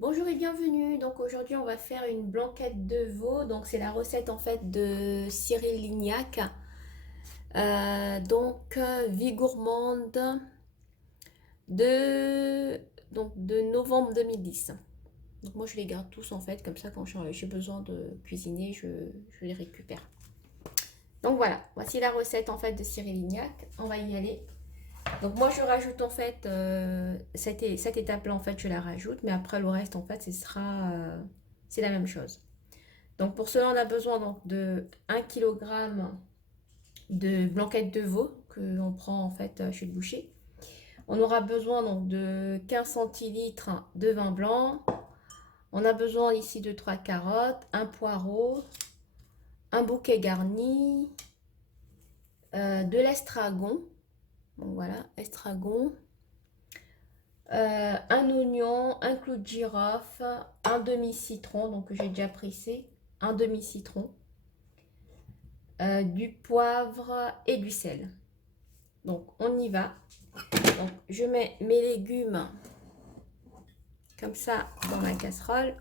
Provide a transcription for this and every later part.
Bonjour et bienvenue. Donc aujourd'hui on va faire une blanquette de veau. Donc c'est la recette en fait de Cyril Lignac. Vie gourmande de, de novembre 2010. Donc moi je les garde tous en fait, comme ça quand j'ai besoin de cuisiner, je les récupère. Donc voilà, voici la recette en fait de Cyril Lignac. On va y aller. Donc moi je rajoute en fait cette étape-là en fait je la rajoute, mais après le reste en fait c'est la même chose. Donc pour cela on a besoin donc de 1 kg de blanquette de veau que l'on prend en fait chez le boucher. On aura besoin donc de 15 centilitres de vin blanc. On a besoin ici de 3 carottes, un poireau, un bouquet garni, de l'estragon. Donc voilà, estragon. Un oignon, un clou de girofle, un demi-citron, donc que j'ai déjà pressé, un demi-citron, du poivre et du sel. Donc on y va. Donc je mets mes légumes comme ça dans la casserole.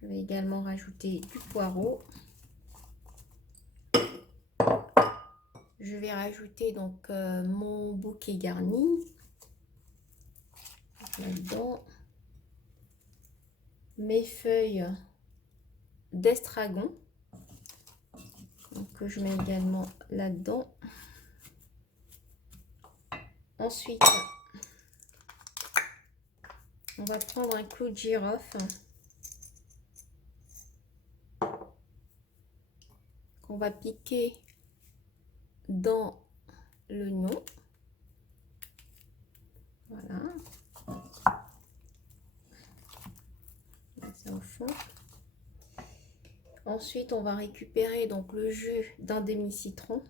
Je vais également rajouter du poireau. Je vais rajouter donc mon bouquet garni là-dedans, mes feuilles d'estragon que je mets également là-dedans. Ensuite, on va prendre un clou de girofle qu'on va piquer dans l'oignon. Voilà. On met ça au fond. Ensuite, on va récupérer donc le jus d'un demi-citron.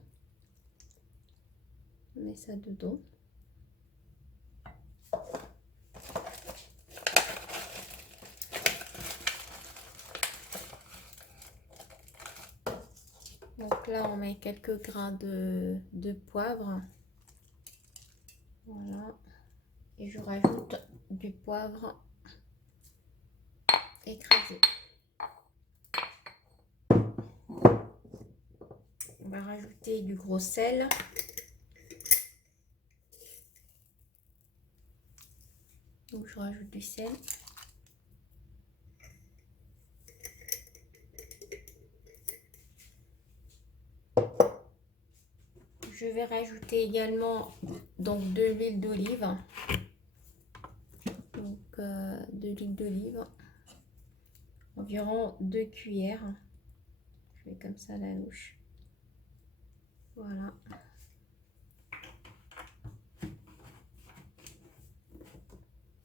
On met ça dedans. Donc là, on met quelques grains de poivre. Voilà. Et je rajoute du poivre écrasé. On va rajouter du gros sel. Donc je rajoute du sel. Je vais rajouter également donc de l'huile d'olive. Donc de l'huile d'olive. Environ 2 cuillères. Je mets comme ça la louche. Voilà.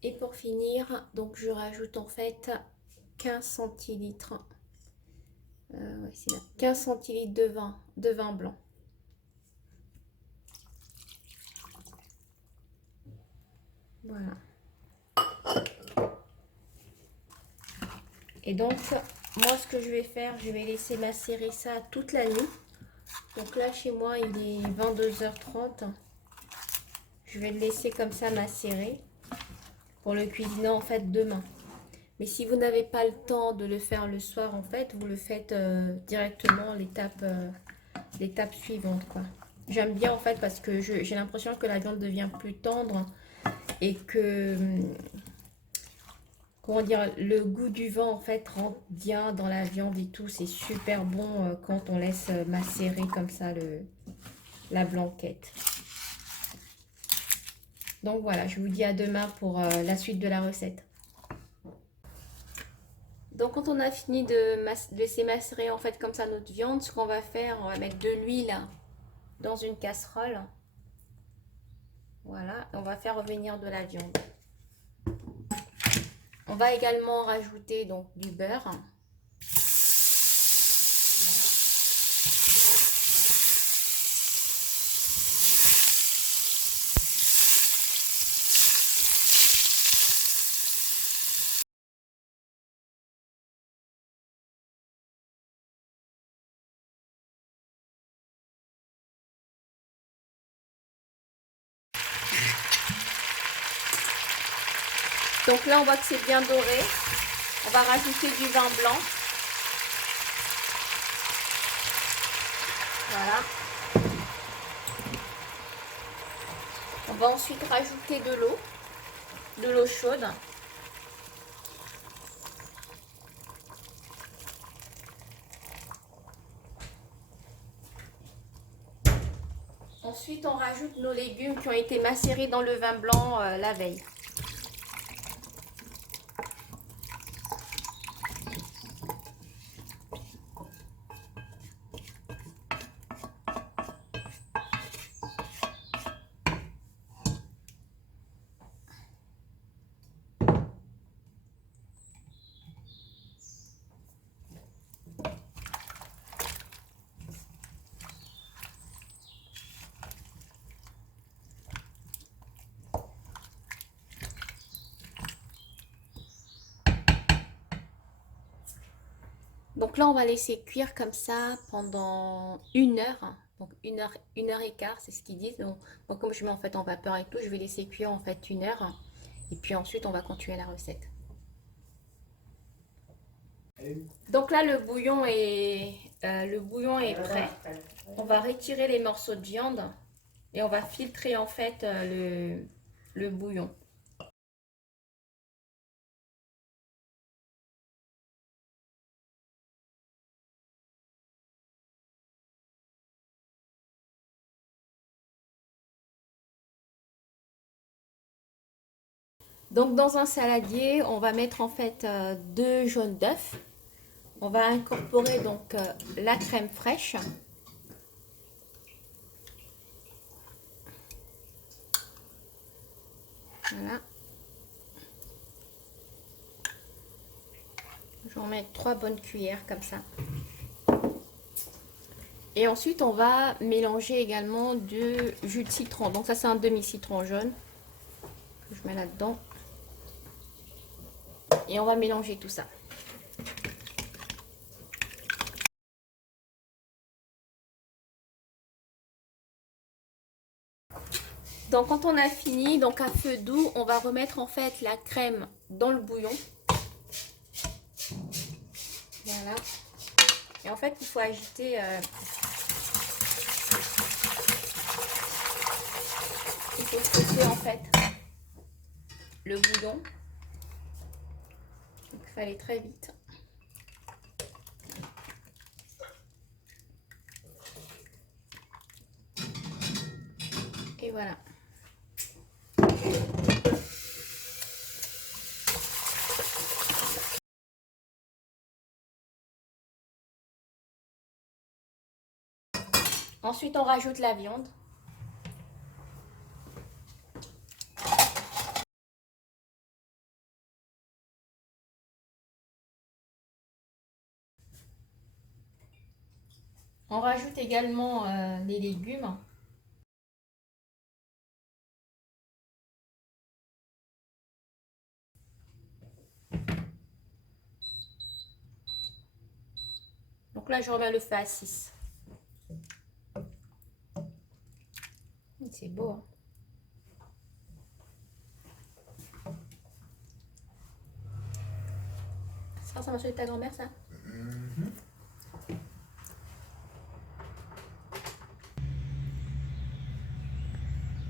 Et pour finir, donc je rajoute en fait 15 centilitres. Ouais, c'est là. 15 centilitres de vin blanc. Voilà. Et donc, moi, ce que je vais faire, je vais laisser macérer ça toute la nuit. Donc là, chez moi, il est 22h30. Je vais le laisser comme ça macérer pour le cuisiner en fait demain. Mais si vous n'avez pas le temps de le faire le soir, en fait, vous le faites directement l'étape suivante, quoi. J'aime bien en fait parce que j'ai l'impression que la viande devient plus tendre et que comment dire, le goût du vin en fait rentre bien dans la viande et tout. C'est super bon quand on laisse macérer comme ça la blanquette. Donc voilà, je vous dis à demain pour la suite de la recette. Donc quand on a fini de laisser macérer en fait comme ça notre viande, ce qu'on va faire, on va mettre de l'huile dans une casserole. Voilà, on va faire revenir de la viande. On va également rajouter donc du beurre. Donc là, on voit que c'est bien doré. On va rajouter du vin blanc. Voilà. On va ensuite rajouter de l'eau chaude. Ensuite, on rajoute nos légumes qui ont été macérés dans le vin blanc la veille. Donc là, on va laisser cuire comme ça pendant 1 heure. Donc 1 heure et quart, c'est ce qu'ils disent. Donc, moi, comme je mets en fait en vapeur et tout, je vais laisser cuire en fait 1 heure. Et puis ensuite, on va continuer la recette. Donc là, le bouillon est prêt. On va retirer les morceaux de viande et on va filtrer en fait le bouillon. Donc dans un saladier, on va mettre en fait 2 jaunes d'œufs. On va incorporer donc la crème fraîche. Voilà. J'en mets 3 bonnes cuillères comme ça. Et ensuite, on va mélanger également du jus de citron. Donc ça, c'est un demi-citron jaune que je mets là-dedans. Et on va mélanger tout ça. Donc quand on a fini, donc à feu doux, on va remettre en fait la crème dans le bouillon. Voilà. Et en fait, il faut agiter. Il faut chauffer en fait le bouillon. Donc il fallait très vite. Et voilà. Ensuite, on rajoute la viande. On rajoute également les légumes. Donc là, je remets le feu à 6. C'est beau, hein? Ça ressemble à celui de ta grand-mère, ça?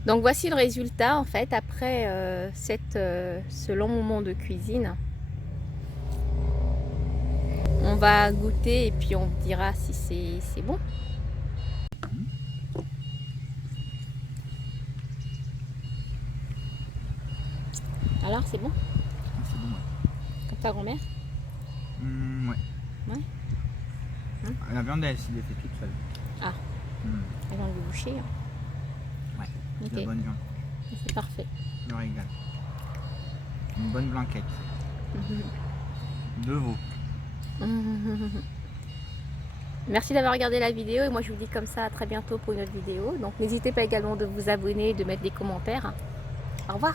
Donc voici le résultat en fait après ce long moment de cuisine. On va goûter et puis on dira si c'est bon. Alors c'est bon? C'est bon, ouais. Comme ta grand-mère? Ouais. Ouais. La viande, elle s'est fait toute seule. Ah, elle va le boucher. Hein. Ouais, Ok. la bonne viande. C'est parfait. Je me régale. Une bonne blanquette. De veau. Merci d'avoir regardé la vidéo et moi je vous dis comme ça à très bientôt pour une autre vidéo. Donc n'hésitez pas également de vous abonner et de mettre des commentaires. Au revoir.